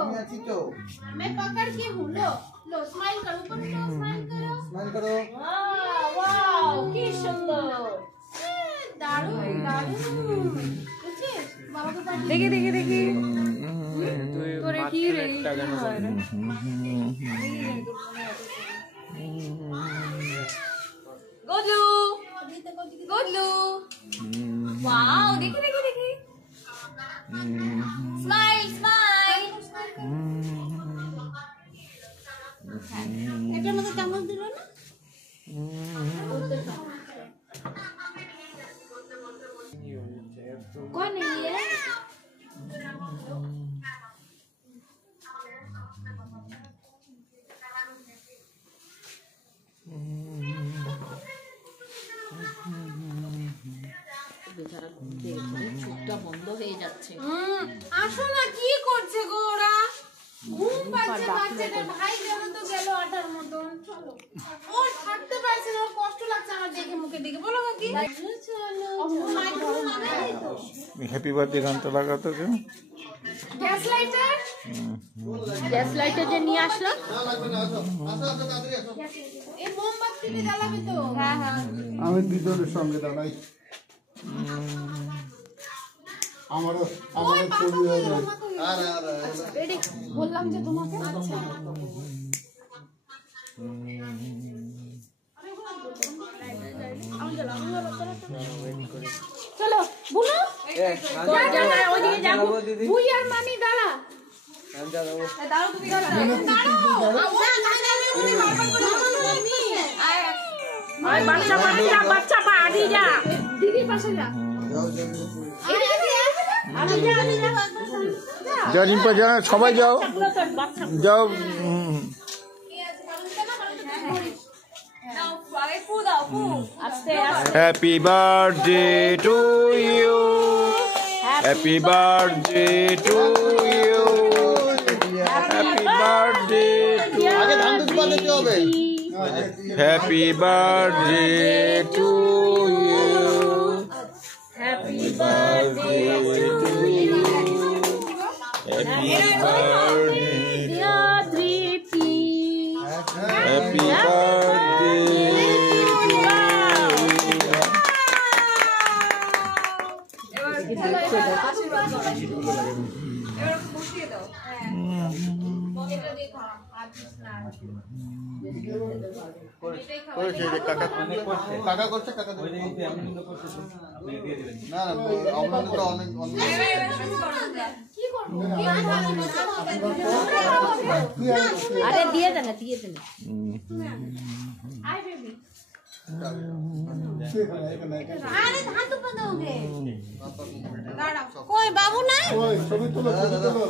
আমি আছি তো। मैं पकड़ के हूँ। लो लो स्माइल करो, ऊपर उठाओ, स्माइल करो। স্মাইল করো। वाओ কি সুন্দর, দারুণ দারুণ। বুঝছিস বাবাকে পাঠিয়ে দেখি দেখি দেখি তোরে কি রে গোলু গোলু ওয়াও দেখি দেখি দেখি স্মাইল স্মাইল এটার মধ্যে চামচ দিল না? कौन है ये? বেচারা চোখটা বন্ধ হয়ে যাচ্ছে। আসো না, কি করছে গো ওরা? ঘুম পাচ্ছে বাচ্চাটা, ভাই গেল তো গেল আটার মতন। চলো, ওর থাকতে পারছে না, ওর কষ্ট লাগছে আমার দেখে মুখে দেখে। বলো কি? চলো হ্যাপি বার্থডে গানটা লাগাতে কেন? গ্যাস লাইটার যে নিয়ে আসলাম। এই মোমবাতিটা জ্বালাবে তো? হ্যাঁ হ্যাঁ, আমি দুজনের সঙ্গে দাঁড়াই। আমারও ছবি হবে। রেডি বললাম যে তোমাকে। আচ্ছা চলো বুনো ওইদিকে যাবো। বুই আর মামি দাঁড়া, দাঁড়াও তুমি, বাচ্চা পাড়ি যা, বাচ্চা পাড়ি যা, দিদির পাশে যা। যা রিম্পা যা, সবাই যাও যাও। Happy birthday to you, happy birthday to you, happy birthday to, আগে ধান দুধ বানাতে হবে। Happy birthday to you, happy birthday to you, happy birthday, happy birthday. কাকা করছে, কাকা না আপনাদের তো অনেক আরে দিয়ে দেন দিয়ে দেন। আরে ধান তো বন্ধ हो गए। কই বাবু নাই? ওই ছবি তুলো, ছবি তুলো।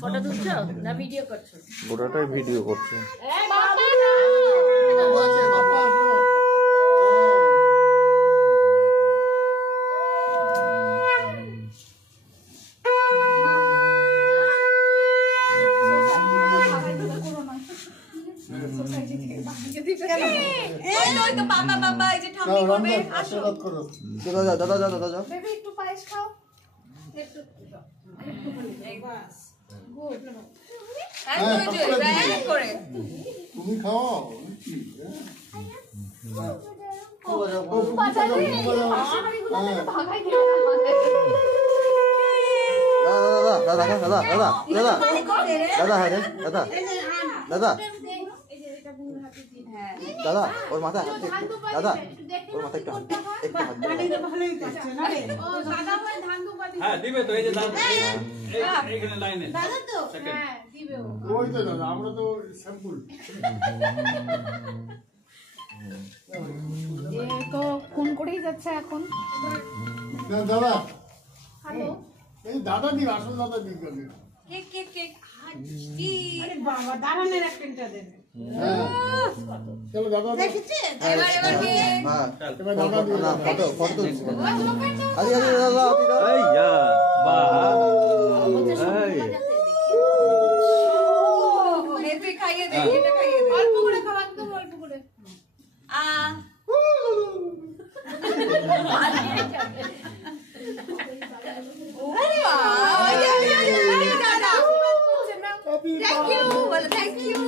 ফটো তুলছো না ভিডিও করছো? পুরোটাই ভিডিও করছে। বাবা আছে বাবা। আশীর্বাদ করো। দাদা দাদা দাদা দাদা বেবি একটু পায়েস খাও, একটু তুমি খাও। দাদা দাদা দাদা দাদা দাদা দাদা হ্যাঁ দাদা দাদা দাদা ওর মাথা দাদা ওর মাথা একটু একটু হ্যাঁ দিবে তো, এই যে দাদা এইখানে লাইনে দাদা তো হ্যাঁ দিবে ওই তো দাদা, আমরা তো স্যাম্পল। এ তো ফোন করেই যাচ্ছে এখন। দাদা হ্যালো এই দাদা দি, আসল দাদা দি করে। কেক কেক কেক হাঁচি। আরে বাবা দাঁড়ানের একটা দেন। চলো দাদা দেখেছেন এবার এবার কে? হ্যাঁ এবার দাদা দি না ফটো ফটো আরে আরে দাদা এই ইয়া বাহ এই তুই খাইয়ে দে, এটা খাইয়ে দে, অল্প করে খাও, একদম অল্প করে। ও থ্যাংক ইউ বলো থ্যাংক ইউ